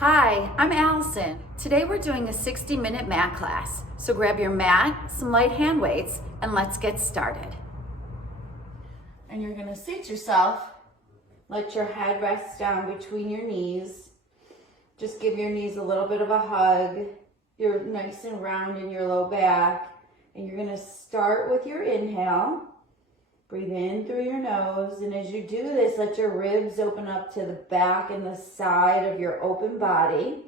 Hi, I'm Allison. Today we're doing a 60-minute mat class. So grab your mat, some light hand weights, and let's get started. And you're gonna seat yourself. Let your head rest down between your knees. Just give your knees a little bit of a hug. You're nice and round in your low back. And you're gonna start with your inhale. Breathe in through your nose, and as you do this, let your ribs open up to the back and the side of your open body.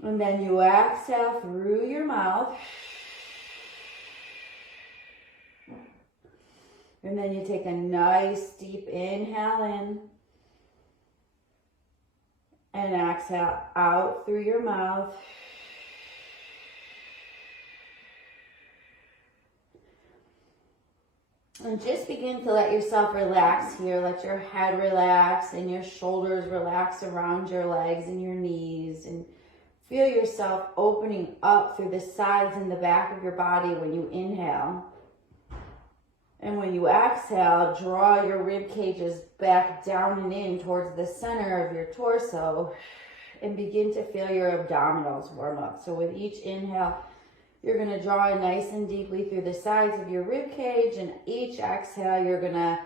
And then you exhale through your mouth. And then you take a nice deep inhale in. And exhale out through your mouth. And just begin to let yourself relax here. Let your head relax and your shoulders relax around your legs and your knees. And feel yourself opening up through the sides and the back of your body when you inhale. And when you exhale, draw your rib cages back down and in towards the center of your torso. And begin to feel your abdominals warm up. So with each inhale, you're going to draw in nice and deeply through the sides of your rib cage, and each exhale, you're going to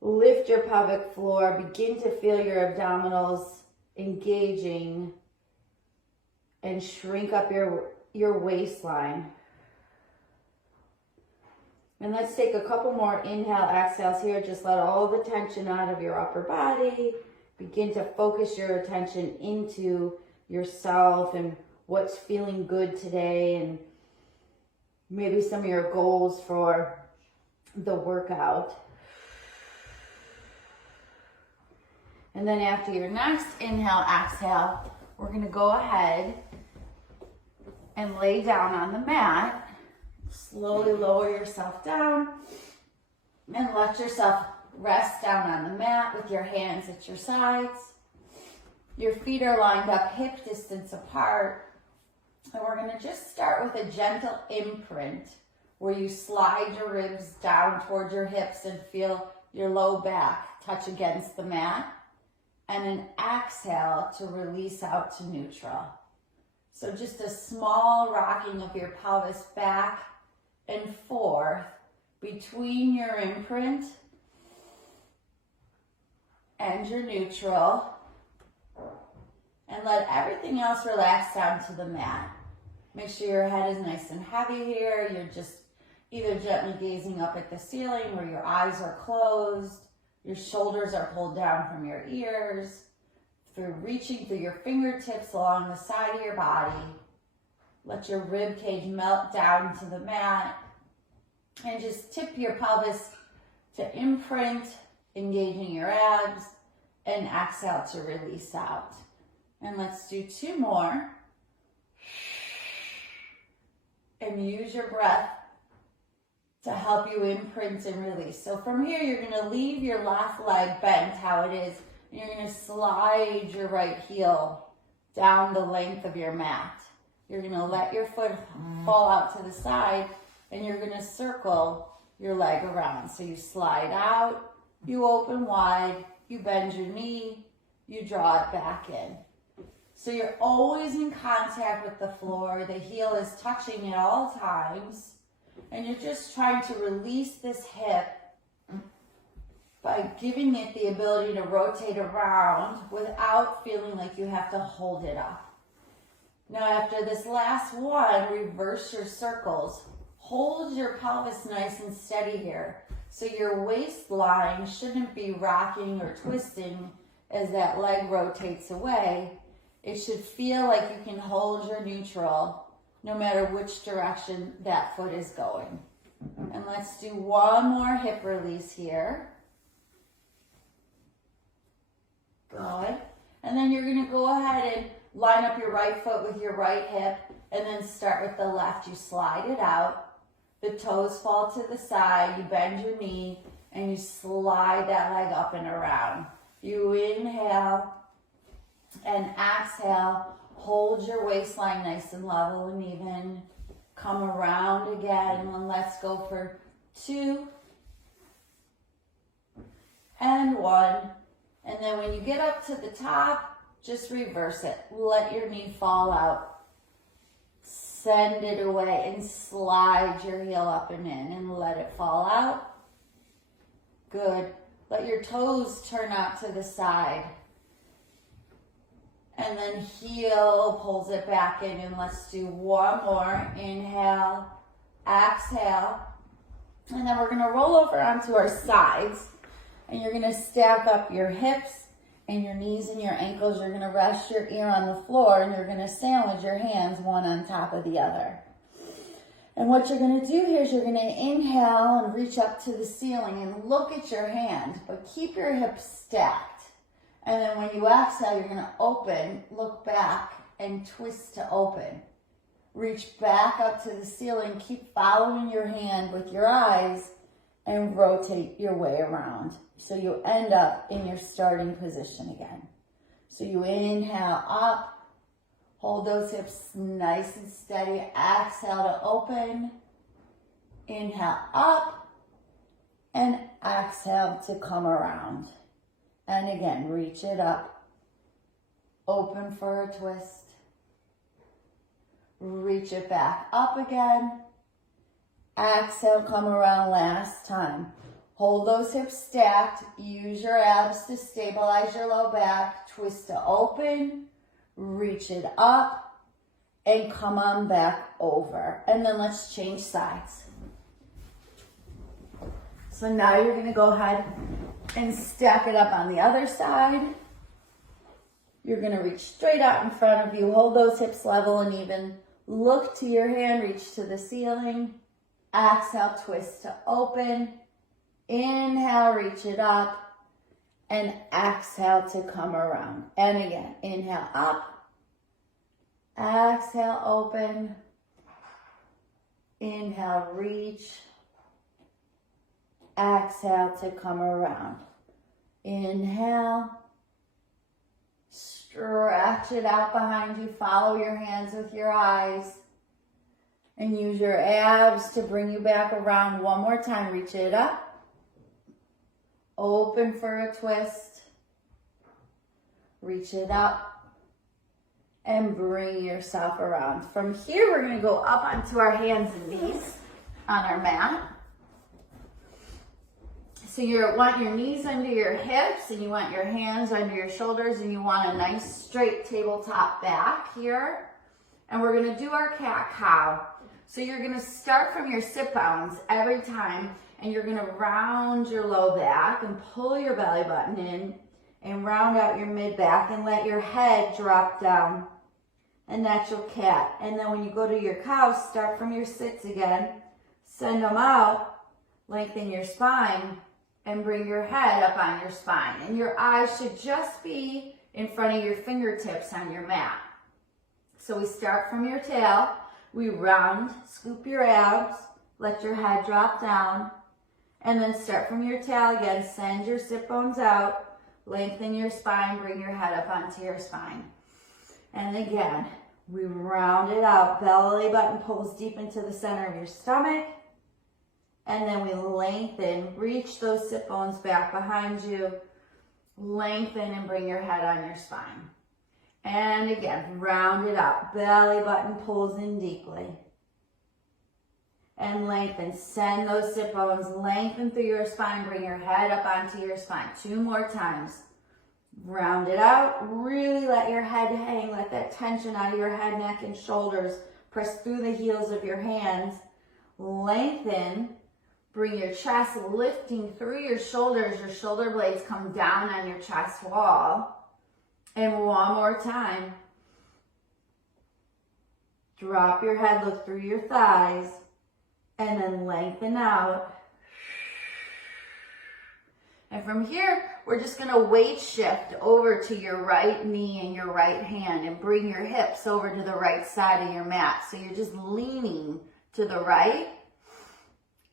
lift your pelvic floor, begin to feel your abdominals engaging, and shrink up your waistline. And let's take a couple more inhale, exhales here. Just let all the tension out of your upper body. Begin to focus your attention into yourself and what's feeling good today, and maybe some of your goals for the workout. And then after your next inhale, exhale, we're going to go ahead and lay down on the mat. Slowly lower yourself down and let yourself rest down on the mat with your hands at your sides. Your feet are lined up hip distance apart. And we're going to just start with a gentle imprint where you slide your ribs down towards your hips and feel your low back touch against the mat. And an exhale to release out to neutral. So just a small rocking of your pelvis back and forth between your imprint and your neutral. And let everything else relax down to the mat. Make sure your head is nice and heavy here. You're just either gently gazing up at the ceiling where your eyes are closed, your shoulders are pulled down from your ears, through reaching through your fingertips along the side of your body. Let your rib cage melt down to the mat. And just tip your pelvis to imprint, engaging your abs, and exhale to release out. And let's do two more. And use your breath to help you imprint and release. So from here, you're going to leave your left leg bent how it is. And you're going to slide your right heel down the length of your mat. You're going to let your foot fall out to the side, and you're going to circle your leg around. So you slide out, you open wide, you bend your knee, you draw it back in. So you're always in contact with the floor. The heel is touching at all times. And you're just trying to release this hip by giving it the ability to rotate around without feeling like you have to hold it up. Now after this last one, reverse your circles. Hold your pelvis nice and steady here. So your waistline shouldn't be rocking or twisting as that leg rotates away. It should feel like you can hold your neutral no matter which direction that foot is going. And let's do one more hip release here. Good. And then you're going to go ahead and line up your right foot with your right hip, and then start with the left. You slide it out. The toes fall to the side. You bend your knee, and you slide that leg up and around. You inhale and exhale. Hold your waistline nice and level and even. Come around again, and let's go for 2 and 1. And then when you get up to the top, just reverse it. Let your knee fall out. Send it away and slide your heel up and in and let it fall out. Good. Let your toes turn out to the side. And then heel pulls it back in, and let's do one more. Inhale, exhale. And then we're gonna roll over onto our sides, and you're gonna stack up your hips and your knees and your ankles. You're gonna rest your ear on the floor, and you're gonna sandwich your hands one on top of the other. And what you're gonna do here is you're gonna inhale and reach up to the ceiling and look at your hand, but keep your hips stacked. And then when you exhale, you're gonna open, look back, and twist to open. Reach back up to the ceiling, keep following your hand with your eyes, and rotate your way around. So you end up in your starting position again. So you inhale up, hold those hips nice and steady, exhale to open, inhale up, and exhale to come around. And again, reach it up, open for a twist, reach it back up again, exhale, come around last time. Hold those hips stacked, use your abs to stabilize your low back, twist to open, reach it up, and come on back over. And then let's change sides. So now you're gonna go ahead and stack it up on the other side. You're gonna reach straight out in front of you, hold those hips level and even. Look to your hand, reach to the ceiling. Exhale, twist to open. Inhale, reach it up. And exhale to come around. And again, inhale up. Exhale, open. Inhale, reach. Exhale to come around. Inhale. Stretch it out behind you. Follow your hands with your eyes. And use your abs to bring you back around. One more time. Reach it up. Open for a twist. Reach it up. And bring yourself around. From here, we're going to go up onto our hands and knees on our mat. So you want your knees under your hips, and you want your hands under your shoulders, and you want a nice straight tabletop back here. And we're gonna do our cat-cow. So you're gonna start from your sit-bones every time, and you're gonna round your low back and pull your belly button in and round out your mid-back and let your head drop down. A natural cat. And then when you go to your cow, start from your sits again, send them out, lengthen your spine, and bring your head up on your spine. And your eyes should just be in front of your fingertips on your mat. So we start from your tail, we round, scoop your abs, let your head drop down, and then start from your tail again, send your sit bones out, lengthen your spine, bring your head up onto your spine. And again, we round it out, belly button pulls deep into the center of your stomach. And then we lengthen, reach those sit bones back behind you, lengthen and bring your head on your spine. And again, round it out, belly button pulls in deeply. And lengthen, send those sit bones, lengthen through your spine, bring your head up onto your spine. 2 more times. Round it out, really let your head hang, let that tension out of your head, neck, and shoulders. Press through the heels of your hands. Lengthen. Bring your chest lifting through your shoulders. Your shoulder blades come down on your chest wall. And one more time. Drop your head, look through your thighs. And then lengthen out. And from here, we're just going to weight shift over to your right knee and your right hand. And bring your hips over to the right side of your mat. So you're just leaning to the right.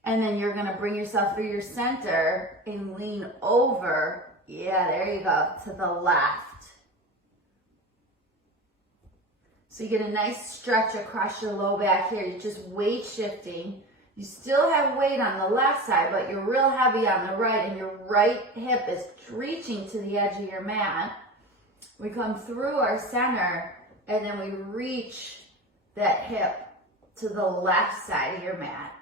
And then you're gonna bring yourself through your center and lean over. Yeah, there you go, to the left. So you get a nice stretch across your low back here. You're just weight shifting. You still have weight on the left side, but you're real heavy on the right, and your right hip is reaching to the edge of your mat. We come through our center and then we reach that hip to the left side of your mat.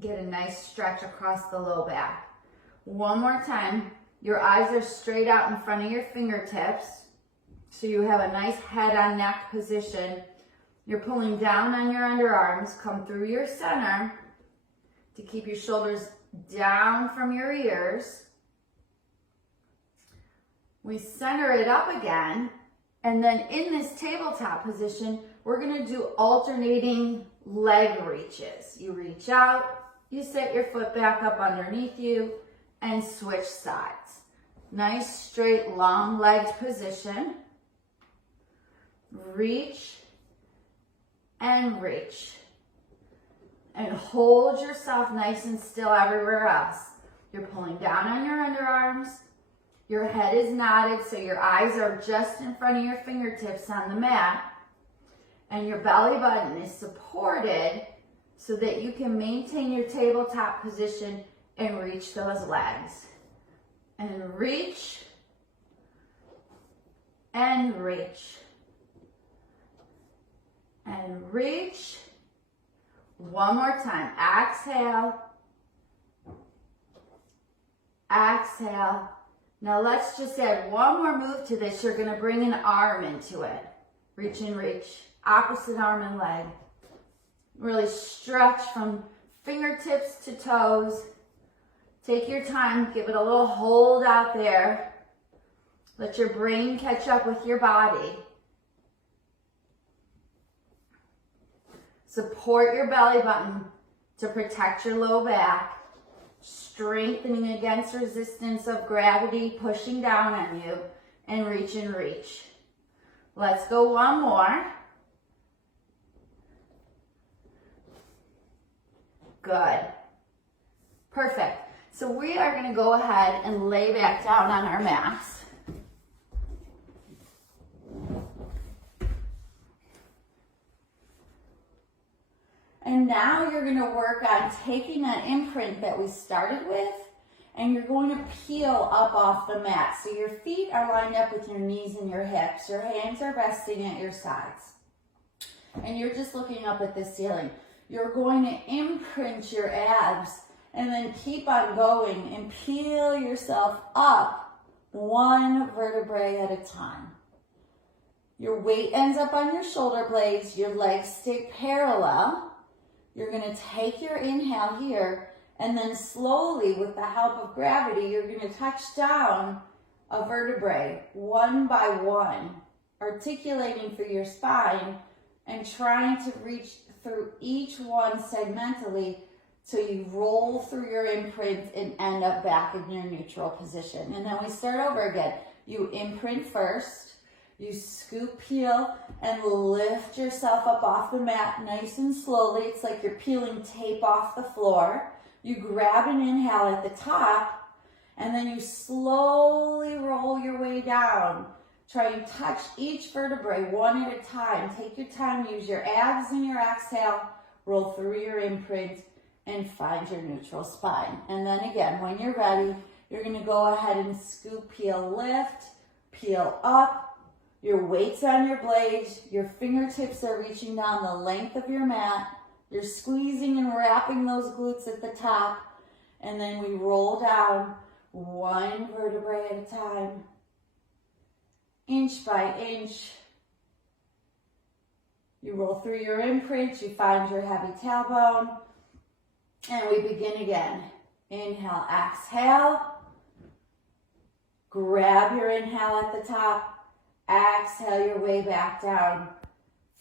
Get a nice stretch across the low back. One more time. Your eyes are straight out in front of your fingertips. So you have a nice head on neck position. You're pulling down on your underarms. Come through your center to keep your shoulders down from your ears. We center it up again. And then in this tabletop position, we're going to do alternating leg reaches. You reach out, you set your foot back up underneath you, and switch sides. Nice, straight, long-legged position. Reach and reach. And hold yourself nice and still everywhere else. You're pulling down on your underarms. Your head is nodded, so your eyes are just in front of your fingertips on the mat. And your belly button is supported so that you can maintain your tabletop position and reach those legs. And reach. And reach. And reach. One more time. Exhale. Exhale. Now let's just add one more move to this. You're going to bring an arm into it. Reach and reach. Opposite arm and leg. Really stretch from fingertips to toes. Take your time. Give it a little hold out there. Let your brain catch up with your body. Support your belly button to protect your low back. Strengthening against resistance of gravity pushing down on you. And reach and reach. Let's go one more. Good. Perfect. So we are going to go ahead and lay back down on our mats. And now you're going to work on taking that imprint that we started with, and you're going to peel up off the mat. So your feet are lined up with your knees and your hips. Your hands are resting at your sides. And you're just looking up at the ceiling. You're going to imprint your abs and then keep on going and peel yourself up one vertebrae at a time. Your weight ends up on your shoulder blades. Your legs stay parallel. You're going to take your inhale here, and then slowly, with the help of gravity, you're going to touch down a vertebrae one by one, articulating through your spine and trying to reach through each one segmentally till you roll through your imprint and end up back in your neutral position. And then we start over again. You imprint first. You scoop, peel, and lift yourself up off the mat nice and slowly. It's like you're peeling tape off the floor. You grab an inhale at the top, and then you slowly roll your way down. Try and touch each vertebrae one at a time. Take your time, use your abs and your exhale, roll through your imprint, and find your neutral spine. And then again, when you're ready, you're going to go ahead and scoop, peel, lift, peel up. Your weight's on your blades. Your fingertips are reaching down the length of your mat. You're squeezing and wrapping those glutes at the top. And then we roll down one vertebrae at a time. Inch by inch. You roll through your imprint. You find your heavy tailbone. And we begin again. Inhale, exhale. Grab your inhale at the top. Exhale your way back down.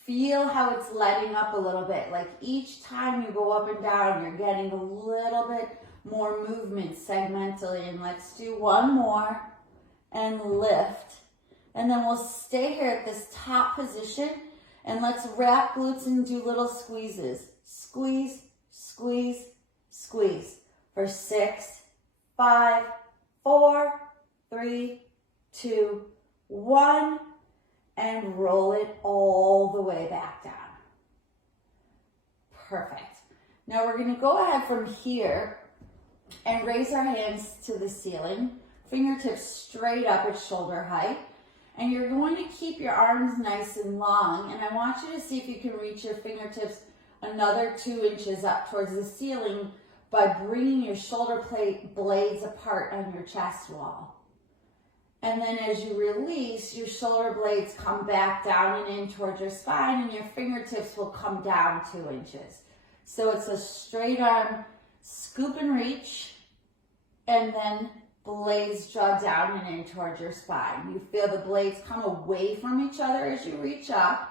Feel how it's letting up a little bit. Like each time you go up and down, you're getting a little bit more movement segmentally. And let's do one more and lift. And then we'll stay here at this top position and let's wrap glutes and do little squeezes. Squeeze, squeeze, squeeze. For 6, 5, 4, 3, 2, 1, and roll it all the way back down. Perfect. Now we're going to go ahead from here and raise our hands to the ceiling, fingertips straight up at shoulder height, And you're going to keep your arms nice and long. And I want you to see if you can reach your fingertips another 2 inches up towards the ceiling by bringing your shoulder blades apart on your chest wall. And then as you release, your shoulder blades come back down and in towards your spine, and your fingertips will come down 2 inches. So it's a straight arm scoop and reach, and then blades draw down and in towards your spine. You feel the blades come away from each other as you reach up,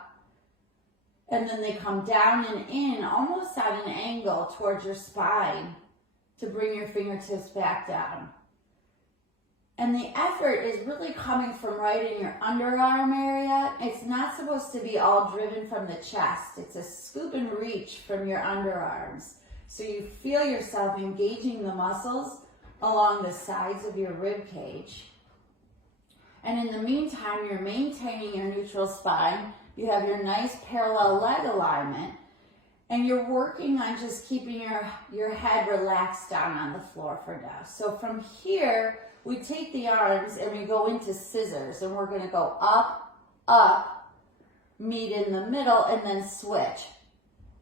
and then they come down and in almost at an angle towards your spine to bring your fingertips back down. And the effort is really coming from right in your underarm area. It's not supposed to be all driven from the chest. It's a scoop and reach from your underarms. So you feel yourself engaging the muscles along the sides of your rib cage. And in the meantime, you're maintaining your neutral spine. You have your nice parallel leg alignment. And you're working on just keeping your head relaxed down on the floor for now. So from here, we take the arms and we go into scissors. And we're going to go up, up, meet in the middle, and then switch.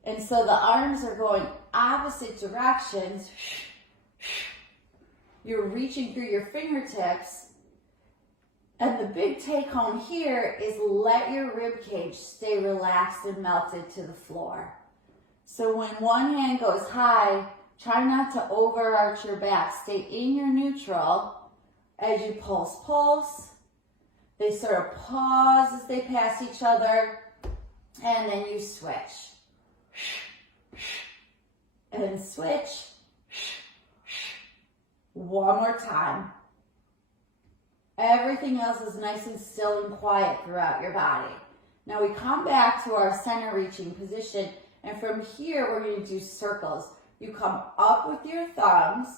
And so the arms are going opposite directions. You're reaching through your fingertips. And the big take home here is let your rib cage stay relaxed and melted to the floor. So when one hand goes high, try not to overarch your back. Stay in your neutral as you pulse. They sort of pause as they pass each other, and then you switch. And then switch. One more time. Everything else is nice and still and quiet throughout your body. Now we come back to our center reaching position, and from here we're going to do circles. You come up with your thumbs,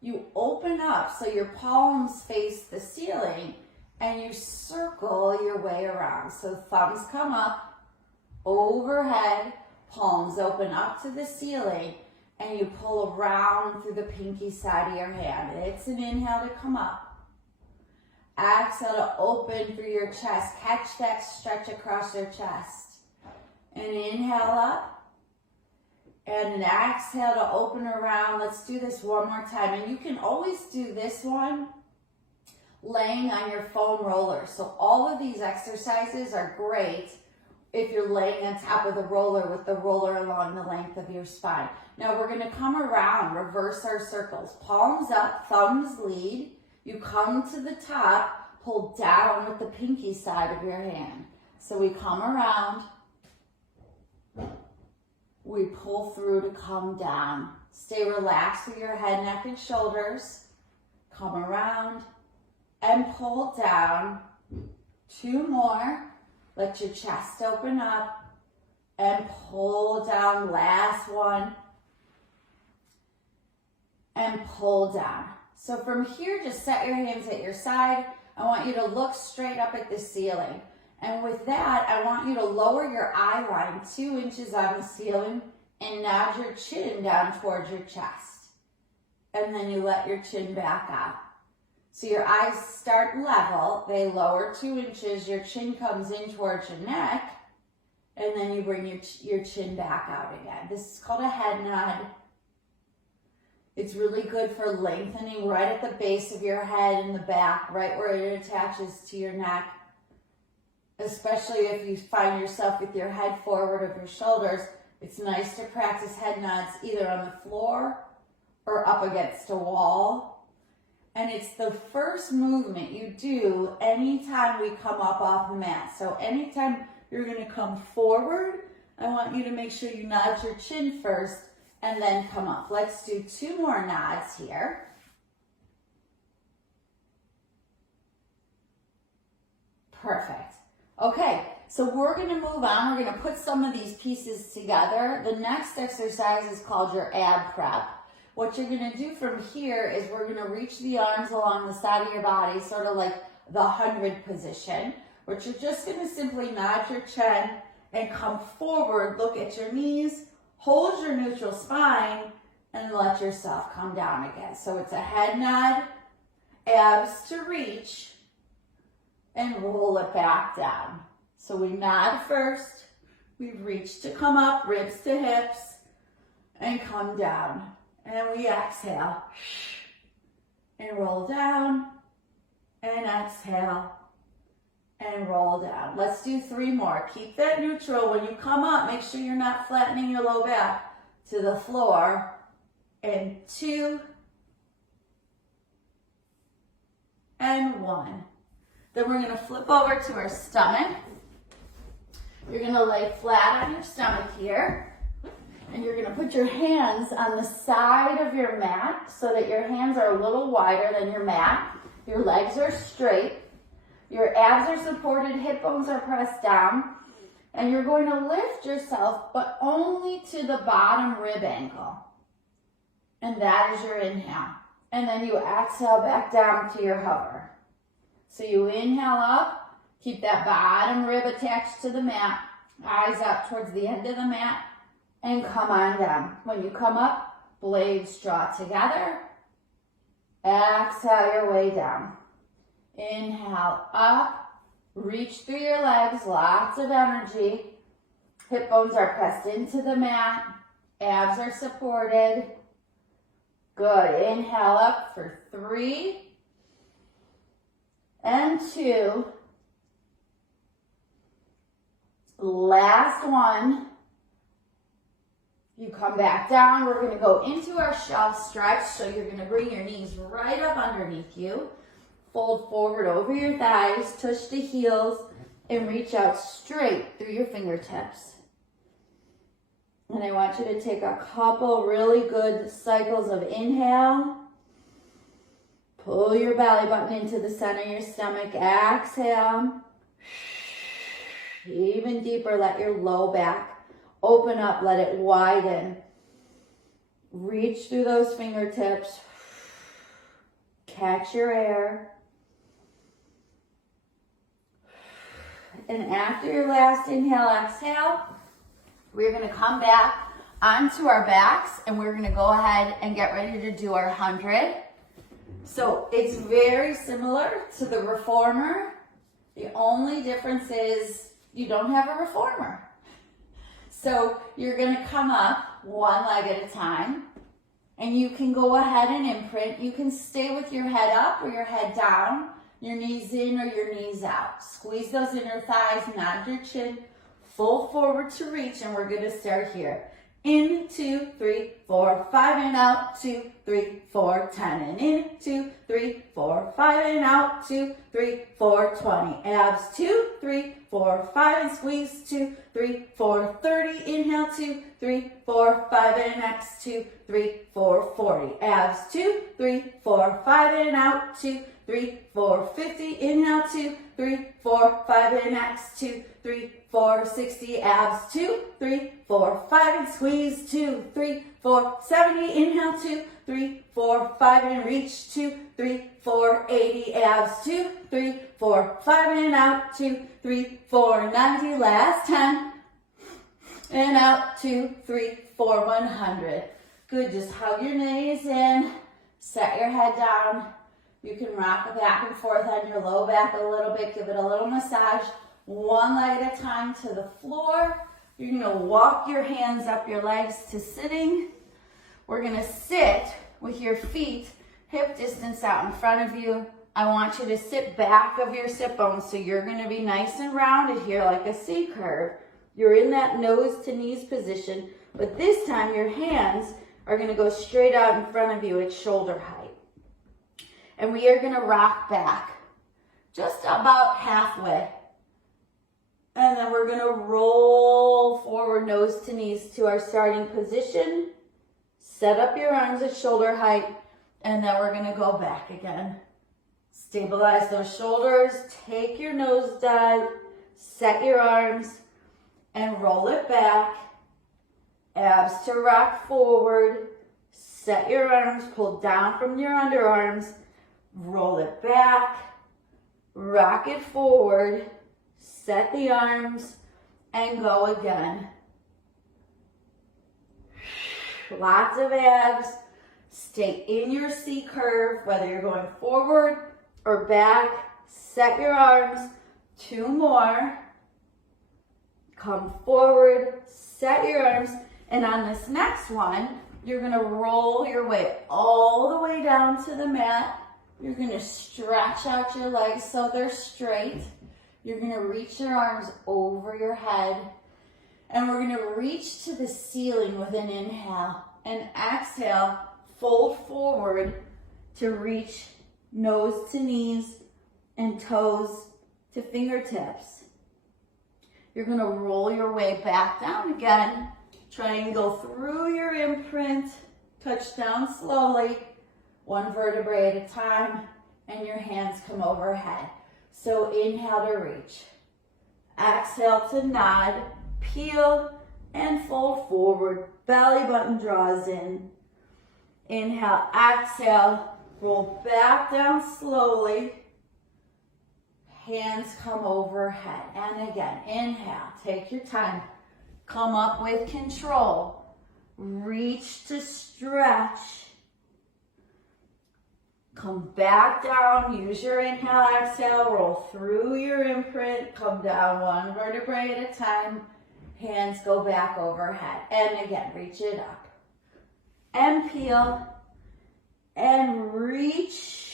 you open up so your palms face the ceiling, and you circle your way around. So thumbs come up, overhead, palms open up to the ceiling, and you pull around through the pinky side of your hand. It's an inhale to come up. Exhale to open through your chest. Catch that stretch across your chest. And inhale up. And an exhale to open around. Let's do this one more time. And you can always do this one laying on your foam roller. So all of these exercises are great if you're laying on top of the roller with the roller along the length of your spine. Now we're going to come around, reverse our circles. Palms up, thumbs lead. You come to the top, pull down with the pinky side of your hand. So we come around, we pull through to come down. Stay relaxed through your head, neck, and shoulders. Come around and pull down. 2 more. Let your chest open up and pull down. Last one. And pull down. So from here, just set your hands at your side. I want you to look straight up at the ceiling. And with that, I want you to lower your eye line 2 inches on the ceiling and nod your chin down towards your chest. And then you let your chin back up. So your eyes start level. They lower 2 inches. Your chin comes in towards your neck. And then you bring your chin back out again. This is called a head nod. It's really good for lengthening right at the base of your head and the back, right where it attaches to your neck. Especially if you find yourself with your head forward of your shoulders, it's nice to practice head nods either on the floor or up against a wall. And it's the first movement you do anytime we come up off the mat. So anytime you're going to come forward, I want you to make sure you nod your chin first and then come up. Let's do 2 more nods here. Perfect. Okay, so we're going to move on. We're going to put some of these pieces together. The next exercise is called your ab prep. What you're going to do from here is we're going to reach the arms along the side of your body, sort of like the 100 position, which you're just going to simply nod your chin and come forward, look at your knees, hold your neutral spine, and let yourself come down again. So it's a head nod, abs to reach, and roll it back down. So we nod first, we reach to come up, ribs to hips, and come down. And we exhale, and roll down, and exhale, and roll down. Let's do 3 more. Keep that neutral. When you come up, make sure you're not flattening your low back to the floor. And 2, and 1. Then we're gonna flip over to our stomach. You're gonna lay flat on your stomach here. And you're gonna put your hands on the side of your mat so that your hands are a little wider than your mat. Your legs are straight. Your abs are supported, hip bones are pressed down. And you're going to lift yourself, but only to the bottom rib angle. And that is your inhale. And then you exhale back down to your hover. So you inhale up, keep that bottom rib attached to the mat, eyes up towards the end of the mat, and come on down. When you come up, blades draw together. Exhale your way down. Inhale up, reach through your legs, lots of energy. Hip bones are pressed into the mat, abs are supported. Good, inhale up for 3, and 2. Last one. You come back down. We're going to go into our shelf stretch. So you're going to bring your knees right up underneath you. Fold forward over your thighs, touch the heels, and reach out straight through your fingertips. And I want you to take a couple really good cycles of inhale. Pull your belly button into the center of your stomach. Exhale. Even deeper, let your low back open up, let it widen. Reach through those fingertips. Catch your air. And after your last inhale, exhale, we're going to come back onto our backs and we're going to go ahead and get ready to do our 100. So it's very similar to the reformer. The only difference is you don't have a reformer. So you're going to come up one leg at a time, and you can go ahead and imprint. You can stay with your head up or your head down, your knees in or your knees out. Squeeze those inner thighs, nod your chin, full forward to reach, and we're going to start here. In, 2, 3, 4, 5, and out, 2, 3, 4, 10, and in, 2, 3, 4, 5, and out, 2, 3, 4, 20. Abs, 2, 3, 4, 5, and squeeze, 2, 3, 4, 30. Inhale, 2, 3, 4, 5, and next, 2, 3, 4, 40. Abs, 2, 3, 4, 5, and out, 2, 3, 4, 50. Inhale, 2, 3, 4, 5, and next, 2, 3, 4, 60. Abs, 2, 3, 4, 5, and squeeze, 2, 3, 4, 70. Inhale, 2, 3, 4, 5, and reach, 2, 3, 4, 80. Abs, 2, 3, 4, 5, and out, 2, 3, 4, 90. Last 10. And out, 2, 3, 4, 100. Good, just hug your knees in, set your head down. You can rock back and forth on your low back a little bit, give it a little massage. One leg at a time to the floor. You're going to walk your hands up your legs to sitting. We're going to sit with your feet hip distance out in front of you. I want you to sit back of your sit bones, so you're going to be nice and rounded here like a C curve. You're in that nose to knees position, but this time your hands are going to go straight out in front of you at shoulder height. And we are going to rock back just about halfway. And then we're going to roll forward nose to knees to our starting position. Set up your arms at shoulder height, and then we're going to go back again. Stabilize those shoulders, take your nose dive, set your arms, and roll it back. Abs to rock forward. Set your arms, pull down from your underarms, roll it back, rock it forward, set the arms, and go again. Lots of abs. Stay in your C curve, whether you're going forward or back. Set your arms. 2 more. Come forward, set your arms, and on this next one, you're gonna roll your way all the way down to the mat. You're gonna stretch out your legs so they're straight. You're gonna reach your arms over your head, and we're gonna reach to the ceiling with an inhale, and exhale, fold forward to reach nose to knees and toes to fingertips. You're gonna roll your way back down again. Try and go through your imprint. Touch down slowly, 1 vertebrae at a time, and your hands come overhead. So inhale to reach. Exhale to nod, peel, and fold forward. Belly button draws in. Inhale, exhale, roll back down slowly. Hands come overhead. And again, inhale, take your time. Come up with control. Reach to stretch. Come back down, use your inhale, exhale, roll through your imprint, come down 1 vertebrae at a time. Hands go back overhead. And again, reach it up. And peel. And reach.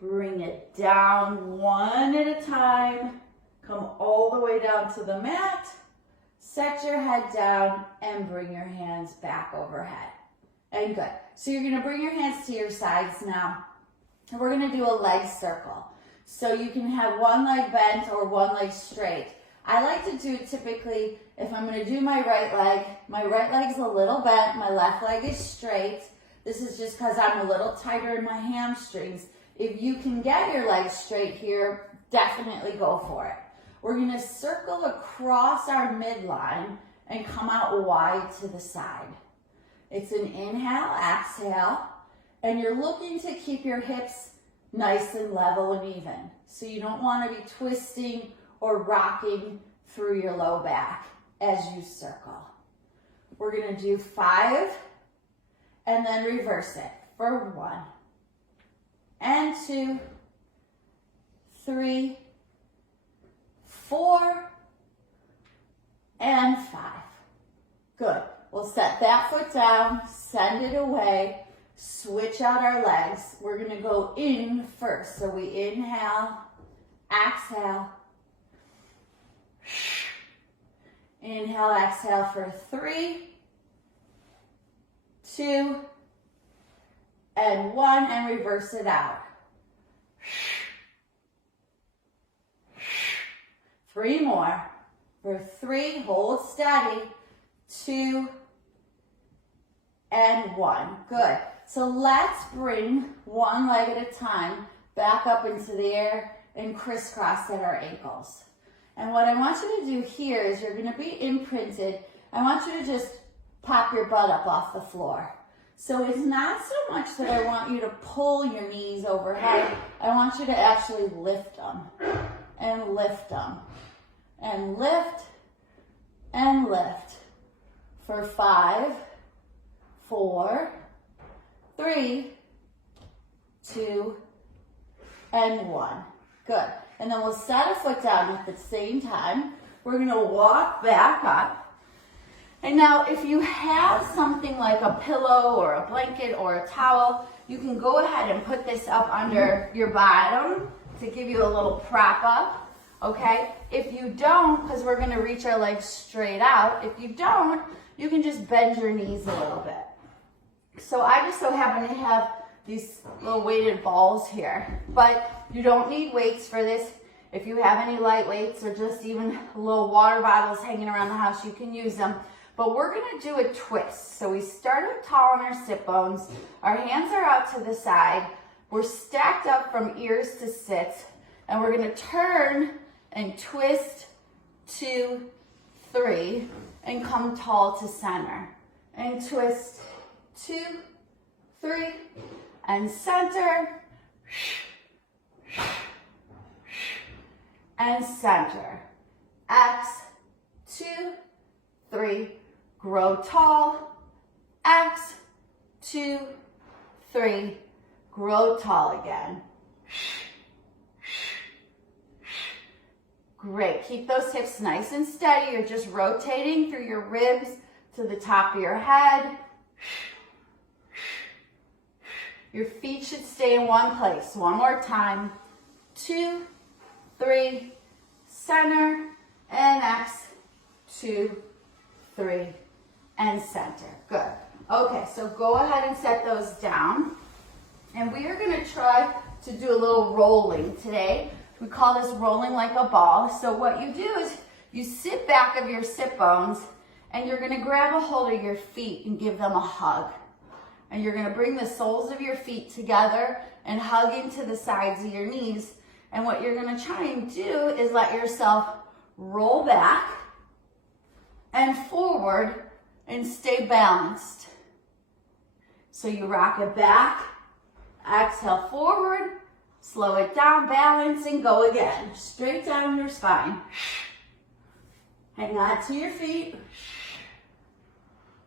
Bring it down 1 at a time. Come all the way down to the mat. Set your head down and bring your hands back overhead. And good. So you're going to bring your hands to your sides now. And we're going to do a leg circle. So you can have 1 leg bent or 1 leg straight. I like to do typically, if I'm going to do my right leg's a little bent, my left leg is straight. This is just because I'm a little tighter in my hamstrings. If you can get your legs straight here, definitely go for it. We're going to circle across our midline and come out wide to the side. It's an inhale, exhale, and you're looking to keep your hips nice and level and even. So you don't want to be twisting or rocking through your low back as you circle. We're going to do 5 and then reverse it for 1 and 2, 3, 4, and 5. Good. We'll set that foot down, send it away, switch out our legs. We're going to go in first. So we inhale, exhale. Inhale, exhale for 3, 2, and 1, and reverse it out. 3 more. For 3, hold steady. 2, and 1. Good. So let's bring 1 leg at a time back up into the air and crisscross at our ankles. And what I want you to do here is you're going to be imprinted. I want you to just pop your butt up off the floor. So it's not so much that I want you to pull your knees overhead. I want you to actually lift them and lift them and lift and lift for 5, 4, 3, 2, and 1. Good. And then we'll set a foot down at the same time. We're going to walk back up. And now if you have something like a pillow or a blanket or a towel, you can go ahead and put this up under your bottom to give you a little prop up, okay? If you don't, because we're going to reach our legs straight out, if you don't, you can just bend your knees a little bit. So I just so happen to have these little weighted balls here, but you don't need weights for this. If you have any light weights or just even little water bottles hanging around the house, you can use them. But we're going to do a twist. So we start up tall on our sit bones. Our hands are out to the side. We're stacked up from ears to sits. And we're going to turn and twist 2, 3, and come tall to center. And twist 2, 3, and center. And center. X, 2, 3. Grow tall. X, 2, 3. Grow tall again. Great. Keep those hips nice and steady. You're just rotating through your ribs to the top of your head. Your feet should stay in one place. One more time. 2, 3, center, and X. 2, 3, and center. Good. Okay, so go ahead and set those down. And we are going to try to do a little rolling today. We call this rolling like a ball. So what you do is you sit back of your sit bones and you're going to grab a hold of your feet and give them a hug. And you're going to bring the soles of your feet together and hug into the sides of your knees. And what you're going to try and do is let yourself roll back and forward and stay balanced. So you rock it back, exhale forward, slow it down, balance, and go again. Straight down your spine. Hang on to your feet.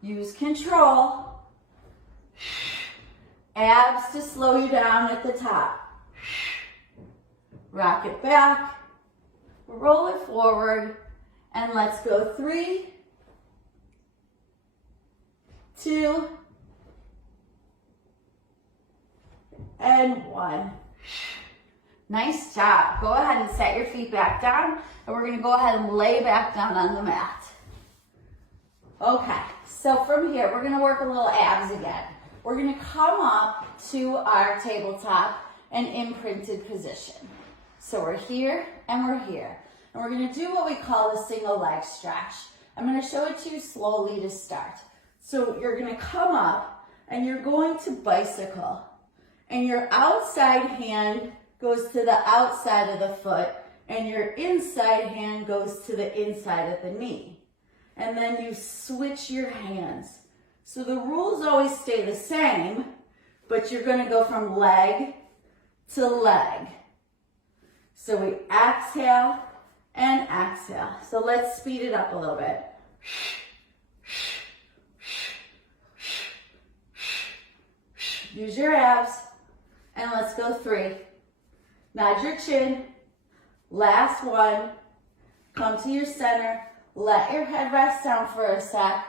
Use control. Abs to slow you down at the top. Rock it back, roll it forward, and let's go 3, 2, and 1. Nice job. Go ahead and set your feet back down, and we're going to go ahead and lay back down on the mat. Okay, so from here, we're going to work a little abs again. We're going to come up to our tabletop and imprinted position. So we're here and we're here. And we're going to do what we call a single leg stretch. I'm going to show it to you slowly to start. So you're going to come up and you're going to bicycle. And your outside hand goes to the outside of the foot and your inside hand goes to the inside of the knee. And then you switch your hands. So the rules always stay the same, but you're going to go from leg to leg. So we exhale and exhale. So let's speed it up a little bit. Use your abs, and let's go 3. Nod your chin. Last one. Come to your center. Let your head rest down for a sec.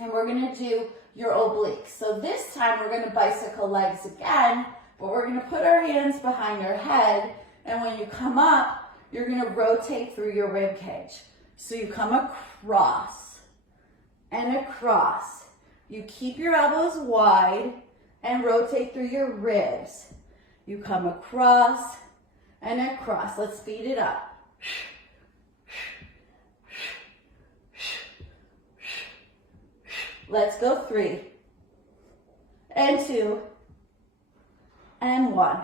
And we're going to do your obliques. So this time we're going to bicycle legs again, but we're going to put our hands behind our head. And when you come up, you're going to rotate through your rib cage. So you come across and across. You keep your elbows wide and rotate through your ribs. You come across and across. Let's speed it up. Let's go 3 and 2 and 1.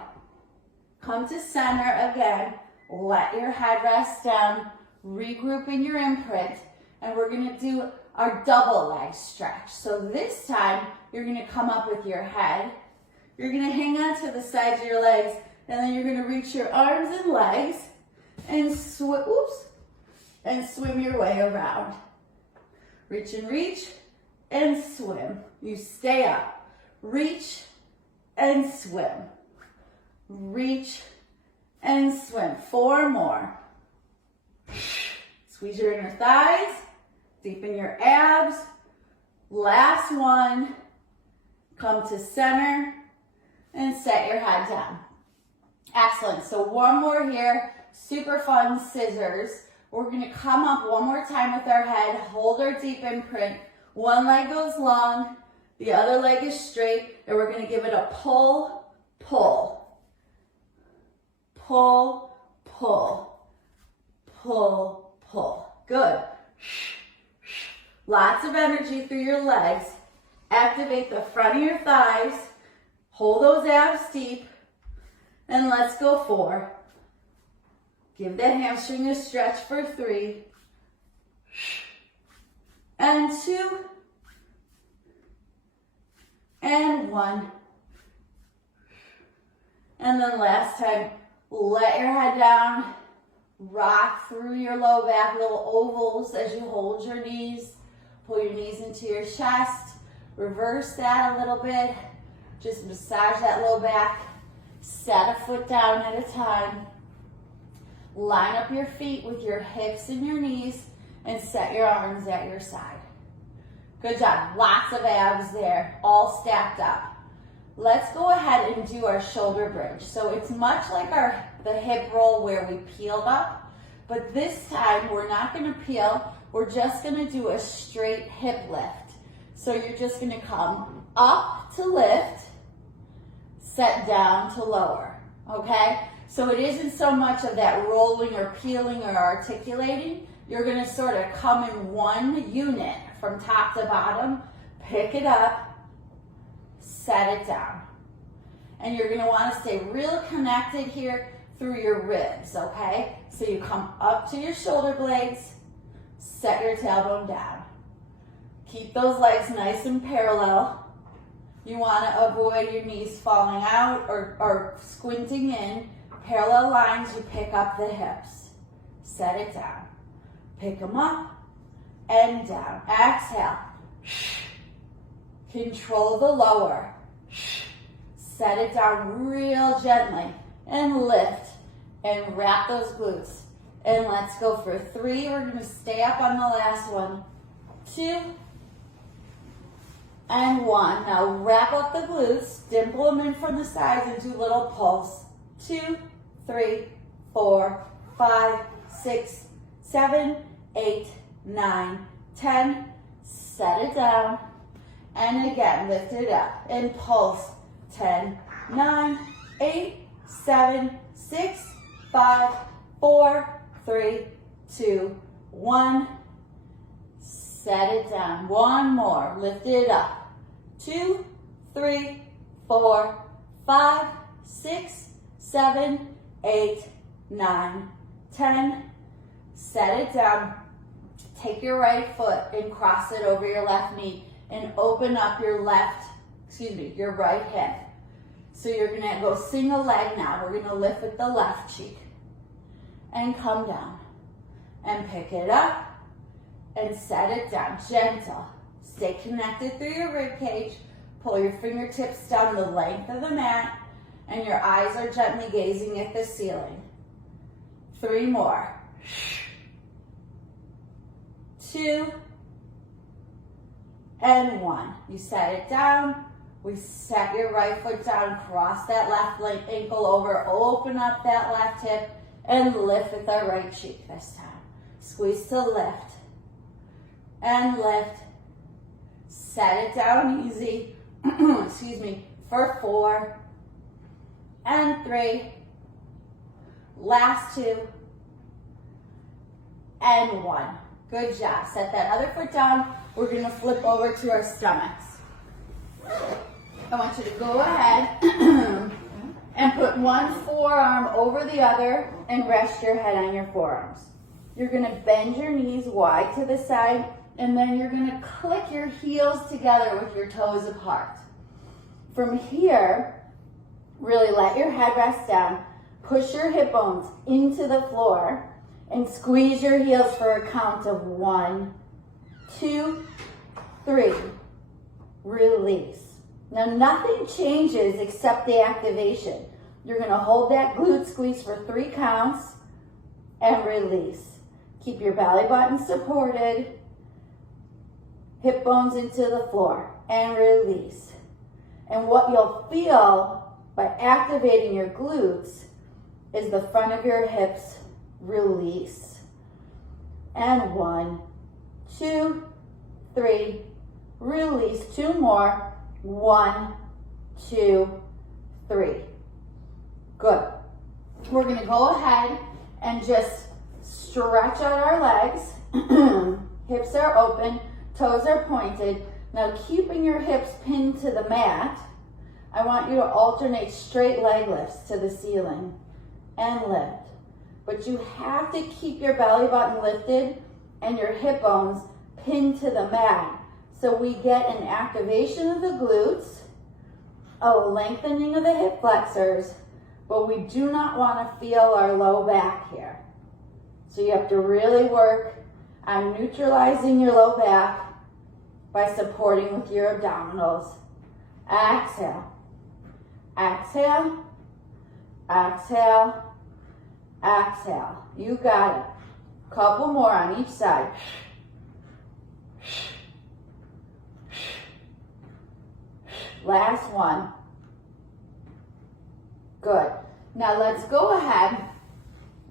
Come to center again. Let your head rest down. Regroup in your imprint. And we're going to do our double leg stretch. So this time, you're going to come up with your head. You're going to hang on to the sides of your legs. And then you're going to reach your arms and legs and swim your way around. Reach and reach. And swim. You stay up. Reach and swim. Reach and swim. 4 more. Squeeze your inner thighs. Deepen your abs. Last one. Come to center and set your head down. Excellent. So one more here. Super fun scissors. We're going to come up one more time with our head. Hold our deep imprint. One leg goes long, the other leg is straight, and we're going to give it a pull, pull. Pull, pull. Pull, pull. Good. Lots of energy through your legs. Activate the front of your thighs. Hold those abs deep. And let's go 4. Give that hamstring a stretch for 3. And 2, and 1. And then last time, let your head down, rock through your low back, little ovals as you hold your knees. Pull your knees into your chest, reverse that a little bit. Just massage that low back, set a foot down at a time. Line up your feet with your hips and your knees and set your arms at your side. Good job. Lots of abs there, all stacked up. Let's go ahead and do our shoulder bridge. So it's much like the hip roll where we peeled up, but this time we're not going to peel. We're just going to do a straight hip lift. So you're just going to come up to lift, set down to lower, okay? So it isn't so much of that rolling or peeling or articulating. You're going to sort of come in one unit from top to bottom, pick it up, set it down. And you're going to want to stay real connected here through your ribs, okay? So you come up to your shoulder blades, set your tailbone down. Keep those legs nice and parallel. You want to avoid your knees falling out or squinting in. Parallel lines, you pick up the hips. Set it down. Pick them up and down. Exhale. Control the lower. Set it down real gently and lift and wrap those glutes. And let's go for 3. We're going to stay up on the last one. 2 and 1. Now wrap up the glutes, dimple them in from the sides and do little pulse. 2, 3, 4, 5, 6, 7, 8, 9, 10. Set it down. And again, lift it up and pulse. 10, 9, 8, 7, 6, 5, 4, 3, 2, 1. Set it down. One more. Lift it up. 2, 3, 4, 5, 6, 7, 8, 9, 10. Set it down. Take your right foot and cross it over your left knee and open up your your right hip. So you're going to go single leg now. We're going to lift with the left cheek and come down and pick it up and set it down. Gentle. Stay connected through your rib cage. Pull your fingertips down the length of the mat and your eyes are gently gazing at the ceiling. 3 more. 2 and 1. You set it down. We set your right foot down, cross that left ankle over, open up that left hip, and lift with our right cheek this time. Squeeze to lift, and lift. Set it down easy, excuse me, for 4, and 3, last 2, and 1. Good job. Set that other foot down. We're going to flip over to our stomachs. I want you to go ahead and put one forearm over the other and rest your head on your forearms. You're going to bend your knees wide to the side and then you're going to click your heels together with your toes apart. From here, really let your head rest down. Push your hip bones into the floor and squeeze your heels for a count of 1, 2, 3. Release. Now nothing changes except the activation. You're going to hold that glute squeeze for 3 counts and release. Keep your belly button supported, hip bones into the floor and release. And what you'll feel by activating your glutes is the front of your hips release. And 1, 2, 3, release. 2 more. 1, 2, 3. Good. We're going to go ahead and just stretch out our legs. Hips are open, toes are pointed. Now keeping your hips pinned to the mat, I want you to alternate straight leg lifts to the ceiling and lift. But you have to keep your belly button lifted and your hip bones pinned to the mat. So we get an activation of the glutes, a lengthening of the hip flexors, but we do not want to feel our low back here. So you have to really work on neutralizing your low back by supporting with your abdominals. Exhale, exhale, exhale, Exhale. You got it. Couple more on each side. Last one. Good. Now let's go ahead.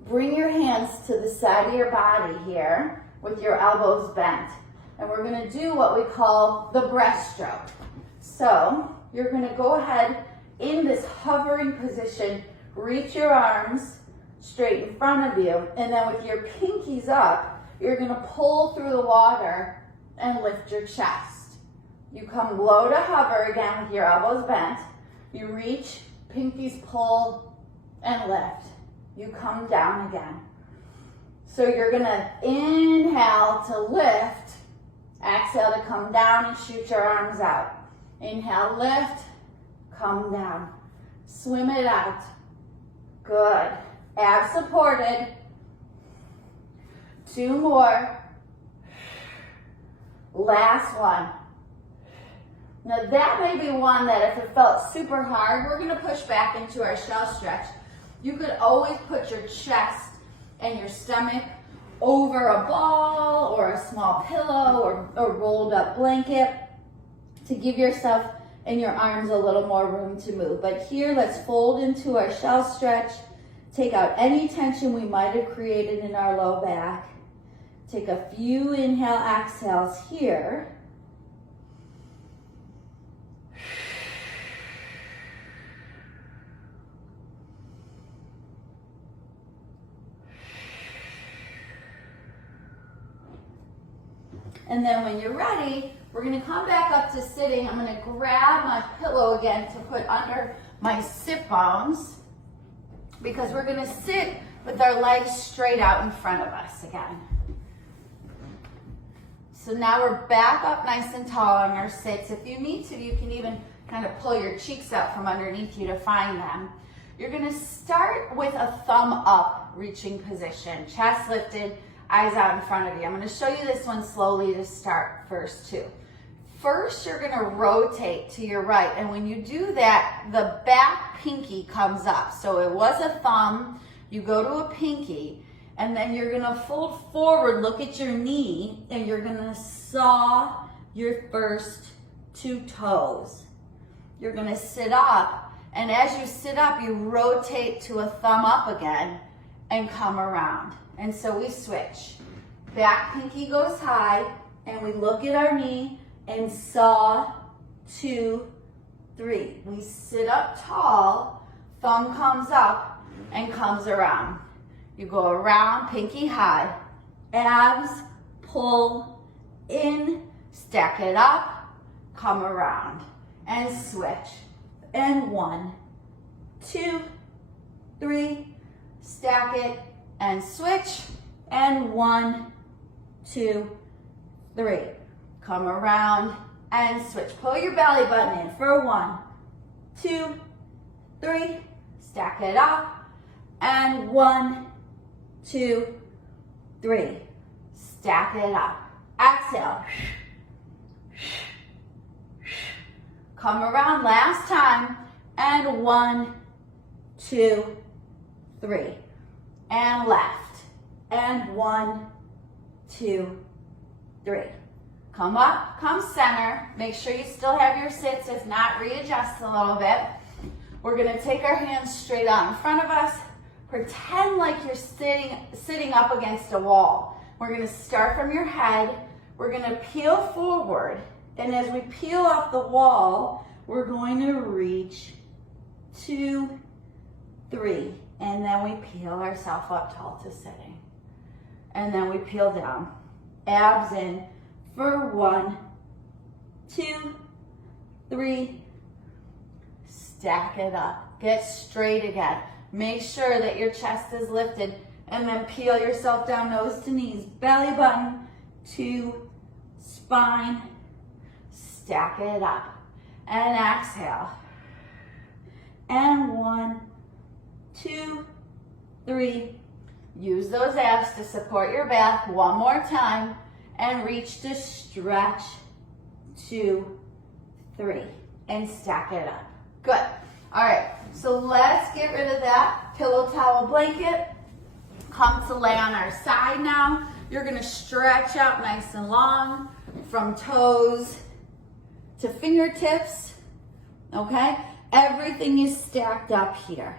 Bring your hands to the side of your body here with your elbows bent. And we're going to do what we call the breaststroke. So you're going to go ahead in this hovering position, reach your arms straight in front of you, and then with your pinkies up, you're going to pull through the water and lift your chest. You come low to hover again with your elbows bent. You reach, pinkies pull, and lift. You come down again. So you're going to inhale to lift, exhale to come down and shoot your arms out. Inhale, lift, come down. Swim it out. Good. Abs supported. 2 more. Last one. Now that may be one that if it felt super hard, we're going to push back into our shell stretch. You could always put your chest and your stomach over a ball or a small pillow or a rolled up blanket to give yourself and your arms a little more room to move. But here, let's fold into our shell stretch. Take out any tension we might have created in our low back. Take a few inhale, exhales here. And then when you're ready, we're going to come back up to sitting. I'm going to grab my pillow again to put under my sit bones because we're going to sit with our legs straight out in front of us again. So now we're back up nice and tall on our sits. If you need to, you can even kind of pull your cheeks out from underneath you to find them. You're going to start with a thumb up reaching position, chest lifted, eyes out in front of you. I'm going to show you this one slowly to start first too. First, you're going to rotate to your right, and when you do that, the back pinky comes up. So it was a thumb, you go to a pinky, and then you're going to fold forward, look at your knee, and you're going to saw your first 2 toes. You're going to sit up, and as you sit up, you rotate to a thumb up again and come around. And so we switch. Back pinky goes high, and we look at our knee and saw 2, 3. We sit up tall, thumb comes up and comes around. You go around, pinky high, abs, pull, in, stack it up, come around, and switch. And 1, 2, 3, stack it, and switch, and 1, 2, 3. Come around and switch. Pull your belly button in for 1, 2, 3. Stack it up, and 1, 2, 3. Stack it up. Exhale. Come around last time, and 1, 2, 3. And left, and 1, 2, 3. Come up, come center. Make sure you still have your sits. If not, readjust a little bit. We're going to take our hands straight out in front of us. Pretend like you're sitting up against a wall. We're going to start from your head. We're going to peel forward. And as we peel off the wall, we're going to reach 2, 3. And then we peel ourselves up tall to sitting. And then we peel down. Abs in for 1, 2, 3. Stack it up. Get straight again. Make sure that your chest is lifted. And then peel yourself down, nose to knees. Belly button to spine. Stack it up. And exhale. And 1, 2, 3. Use those abs to support your back. One more time. And reach to stretch. 2, 3. And stack it up. Good. All right. So let's get rid of that pillow towel blanket. Come to lay on our side now. You're gonna stretch out nice and long from toes to fingertips, okay? Everything is stacked up here.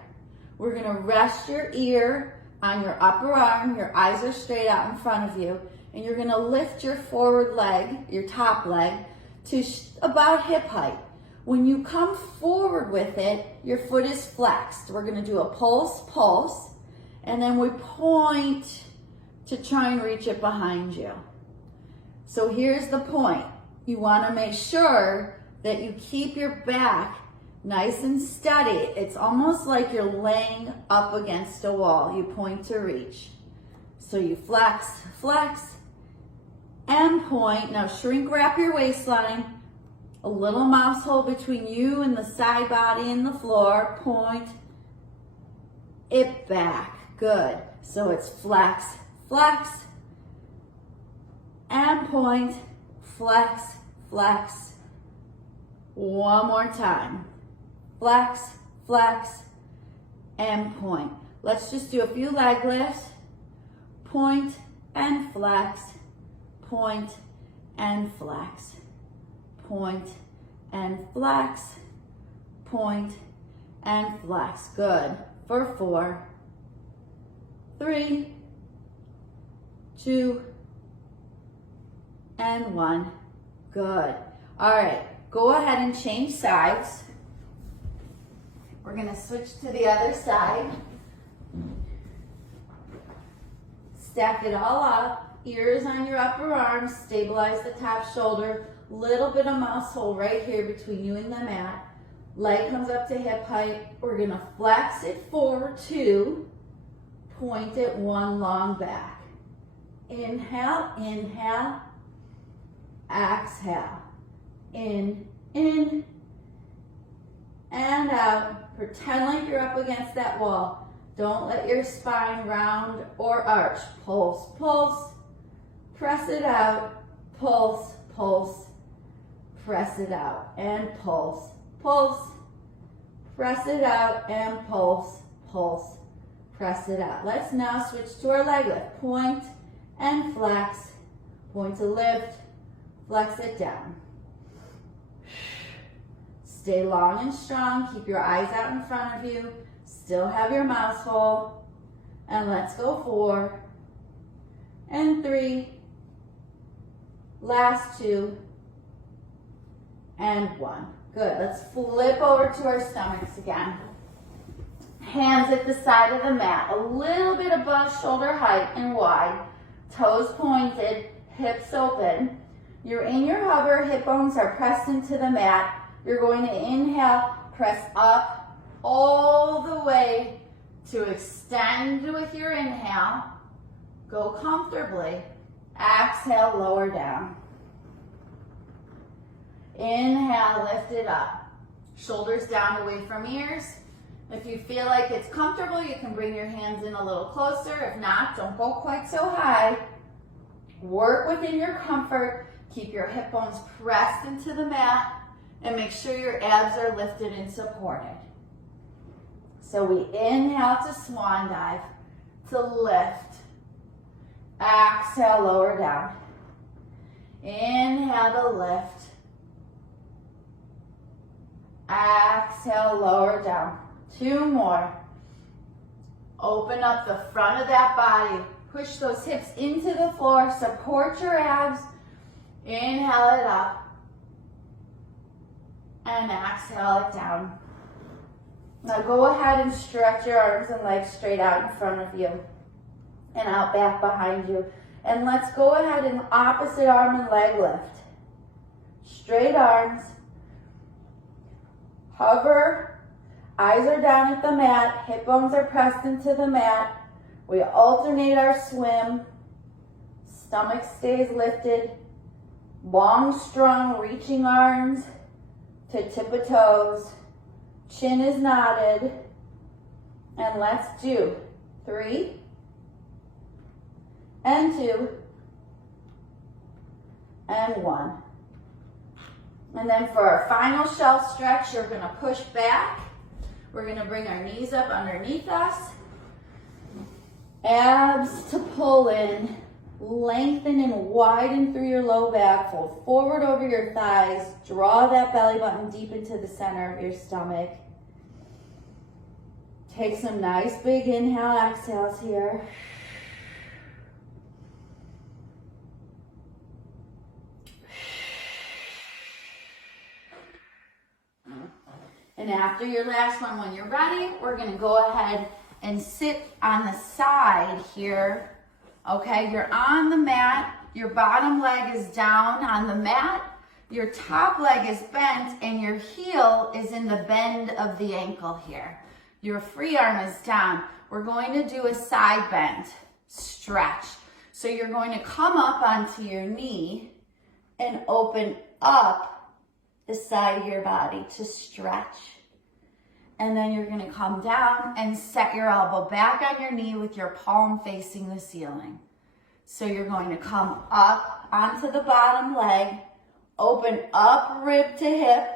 We're gonna rest your ear on your upper arm, your eyes are straight out in front of you, and you're gonna lift your forward leg, your top leg, to about hip height. When you come forward with it, your foot is flexed. We're gonna do a pulse, pulse, and then we point to try and reach it behind you. So here's the point. You wanna make sure that you keep your back nice and steady. It's almost like you're laying up against a wall. You point to reach. So you flex, flex, and point. Now shrink wrap your waistline. A little mouse hole between you and the side body and the floor. Point it back. Good. So it's flex, flex, and point, flex, flex. One more time. Flex, flex, and point. Let's just do a few leg lifts. Point and flex, point and flex, point and flex, point and flex. Good. For 4, 3, 2, and 1. Good. All right, go ahead and change sides. We're gonna switch to the other side. Stack it all up, ears on your upper arms, stabilize the top shoulder, little bit of mouse hole right here between you and the mat. Leg comes up to hip height. We're gonna flex it forward 2, point it 1 long back. Inhale, inhale, exhale. In, and out. Pretend like you're up against that wall. Don't let your spine round or arch. Pulse, pulse, press it out. Pulse, pulse, press it out. And pulse, pulse, press it out. And pulse, pulse, press it out. Let's now switch to our leg lift. Point and flex. Point to lift, flex it down. Stay long and strong. Keep your eyes out in front of you. Still have your mouse hole. And let's go 4 and 3. Last 2 and 1. Good. Let's flip over to our stomachs again. Hands at the side of the mat, a little bit above shoulder height and wide. Toes pointed, hips open. You're in your hover, hip bones are pressed into the mat. You're going to inhale, press up all the way to extend with your inhale. Go comfortably. Exhale, lower down. Inhale, lift it up. Shoulders down away from ears. If you feel like it's comfortable, you can bring your hands in a little closer. If not, don't go quite so high. Work within your comfort. Keep your hip bones pressed into the mat. And make sure your abs are lifted and supported. So we inhale to swan dive, to lift. Exhale, lower down. Inhale to lift. Exhale, lower down. 2 more. Open up the front of that body. Push those hips into the floor. Support your abs. Inhale it up. And exhale it down. Now go ahead and stretch your arms and legs straight out in front of you and out back behind you. And let's go ahead and opposite arm and leg lift. Straight arms. Hover. Eyes are down at the mat. Hip bones are pressed into the mat. We alternate our swim. Stomach stays lifted. Long, strong, reaching arms to tip of toes. Chin is knotted. And let's do 3 and 2 and 1. And then for our final shelf stretch, you're going to push back. We're going to bring our knees up underneath us. Abs to pull in. Lengthen and widen through your low back. Fold forward over your thighs. Draw that belly button deep into the center of your stomach. Take some nice big inhale, exhales here. And after your last one, when you're ready, we're gonna go ahead and sit on the side here. Okay, you're on the mat, your bottom leg is down on the mat, your top leg is bent, and your heel is in the bend of the ankle here. Your free arm is down. We're going to do a side bend, stretch. So you're going to come up onto your knee and open up the side of your body to stretch. And then you're gonna come down and set your elbow back on your knee with your palm facing the ceiling. So you're going to come up onto the bottom leg, open up rib to hip,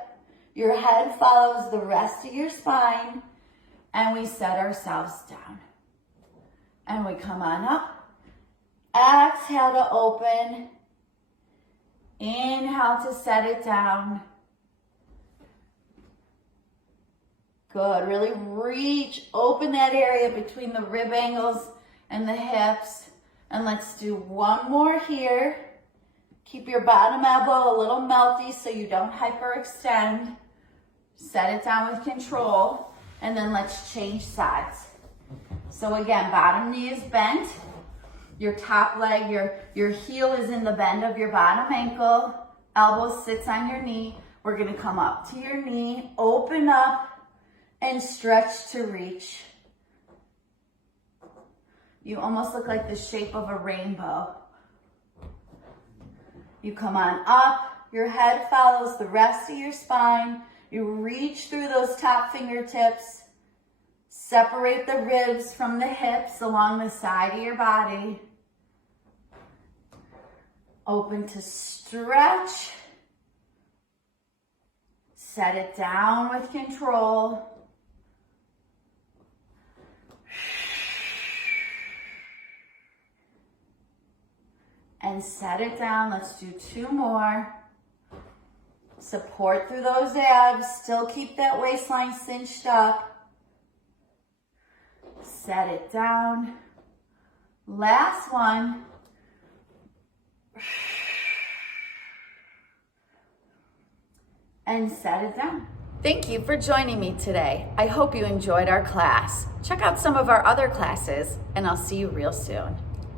your head follows the rest of your spine, and we set ourselves down. And we come on up, exhale to open, inhale to set it down. Good, really reach, open that area between the rib angles and the hips. And let's do one more here. Keep your bottom elbow a little melty so you don't hyperextend. Set it down with control. And then let's change sides. So again, bottom knee is bent. Your top leg, your heel is in the bend of your bottom ankle. Elbow sits on your knee. We're gonna come up to your knee, open up, and stretch to reach. You almost look like the shape of a rainbow. You come on up, your head follows the rest of your spine. You reach through those top fingertips. Separate the ribs from the hips along the side of your body. Open to stretch. Set it down with control. And set it down. Let's do two more. Support through those abs. Still keep that waistline cinched up. Set it down. Last one. And set it down. Thank you for joining me today. I hope you enjoyed our class. Check out some of our other classes, and I'll see you real soon.